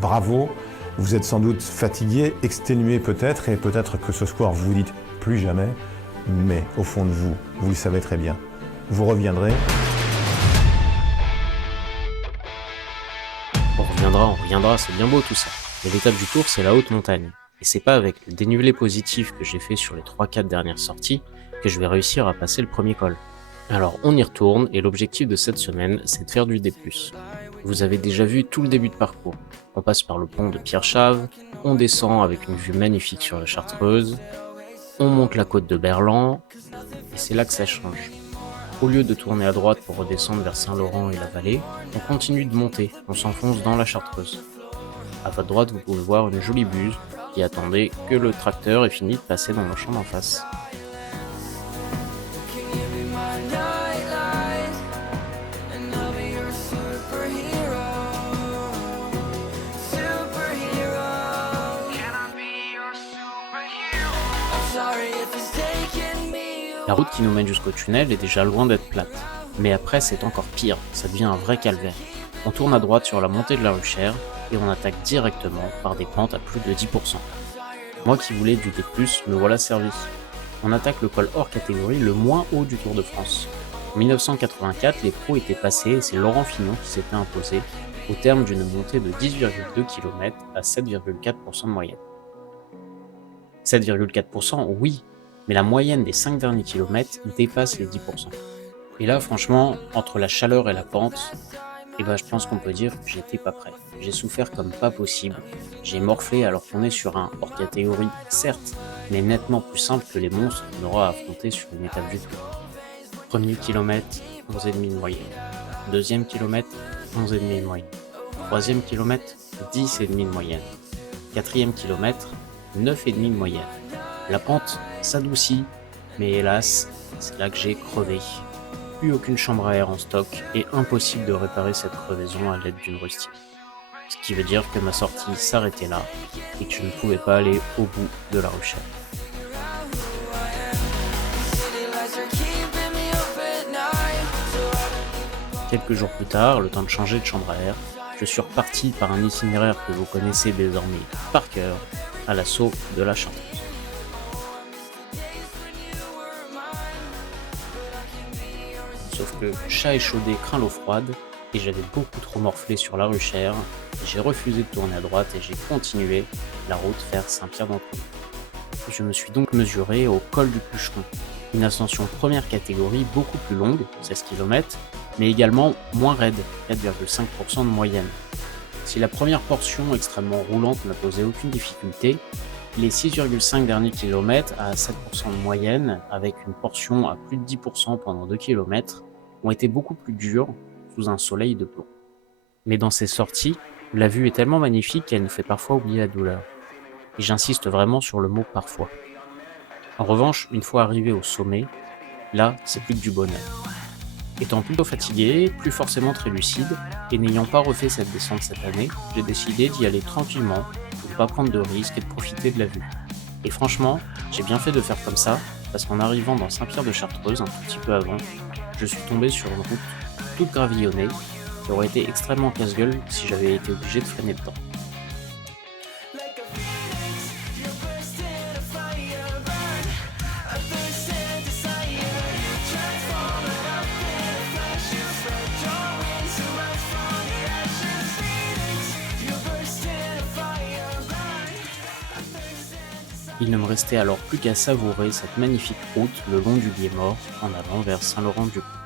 bravo, vous êtes sans doute fatigué, exténué peut-être, et peut-être que ce soir vous vous dites plus jamais, mais au fond de vous, vous le savez très bien. Vous reviendrez. On reviendra, c'est bien beau tout ça. Mais l'étape du tour, c'est la haute montagne. Et c'est pas avec le dénivelé positif que j'ai fait sur les 3-4 dernières sorties que je vais réussir à passer le premier col. Alors on y retourne, et l'objectif de cette semaine, c'est de faire du D+. Vous avez déjà vu tout le début de parcours. On passe par le pont de Pierre-Chave, on descend avec une vue magnifique sur la Chartreuse, on monte la côte de Berland, et c'est là que ça change. Au lieu de tourner à droite pour redescendre vers Saint-Laurent et la vallée, on continue de monter, on s'enfonce dans la Chartreuse. À votre droite, vous pouvez voir une jolie buse qui attendait que le tracteur ait fini de passer dans le champ d'en face. La route qui nous mène jusqu'au tunnel est déjà loin d'être plate. Mais après, c'est encore pire, ça devient un vrai calvaire. On tourne à droite sur la montée de la Ruchère et on attaque directement par des pentes à plus de 10%. Moi qui voulais du D+, me voilà servi. On attaque le col hors catégorie le moins haut du Tour de France. En 1984, les pros étaient passés et c'est Laurent Fignon qui s'était imposé au terme d'une montée de 10,2 km à 7,4% de moyenne. 7,4%, oui, mais la moyenne des 5 derniers kilomètres dépasse les 10%. Et là, franchement, entre la chaleur et la pente, je pense qu'on peut dire que j'étais pas prêt. J'ai souffert comme pas possible. J'ai morflé alors qu'on est sur un hors catégorie, certes, mais nettement plus simple que les monstres qu'on aura à affronter sur une étape du Tour. Premier kilomètre, 11,5 de moyenne. Deuxième kilomètre, 11,5 de moyenne. Troisième kilomètre, 10,5 de moyenne. Quatrième kilomètre, 9,5 de moyenne. La pente s'adoucit, mais hélas, c'est là que j'ai crevé. Plus aucune chambre à air en stock et impossible de réparer cette crevaison à l'aide d'une rustine. Ce qui veut dire que ma sortie s'arrêtait là et que je ne pouvais pas aller au bout de la Ruchère. Quelques jours plus tard, le temps de changer de chambre à air, je suis reparti par un itinéraire que vous connaissez désormais par cœur, à l'assaut de la Chartreuse. Sauf que chat échaudé craint l'eau froide, et j'avais beaucoup trop morflé sur la Ruchère, j'ai refusé de tourner à droite et j'ai continué la route vers Saint-Pierre-d'Entremont. Je me suis donc mesuré au col du Plucheron, une ascension première catégorie beaucoup plus longue, 16 km, mais également moins raide, 4,5% de moyenne. Si la première portion extrêmement roulante n'a posé aucune difficulté, les 6,5 derniers kilomètres à 7% de moyenne, avec une portion à plus de 10% pendant 2 km, ont été beaucoup plus durs sous un soleil de plomb. Mais dans ces sorties, la vue est tellement magnifique qu'elle nous fait parfois oublier la douleur. Et j'insiste vraiment sur le mot « parfois ». En revanche, une fois arrivé au sommet, là, c'est plus que du bonheur. Étant plutôt fatigué, plus forcément très lucide, et n'ayant pas refait cette descente cette année, j'ai décidé d'y aller tranquillement, de ne pas prendre de risques et de profiter de la vue. Et franchement, j'ai bien fait de faire comme ça, parce qu'en arrivant dans Saint-Pierre-de-Chartreuse un tout petit peu avant, je suis tombé sur une route toute gravillonnée, qui aurait été extrêmement casse-gueule si j'avais été obligé de freiner dedans. Il ne me restait alors plus qu'à savourer cette magnifique route le long du Gué-Mort en allant vers Saint-Laurent-du-Pont.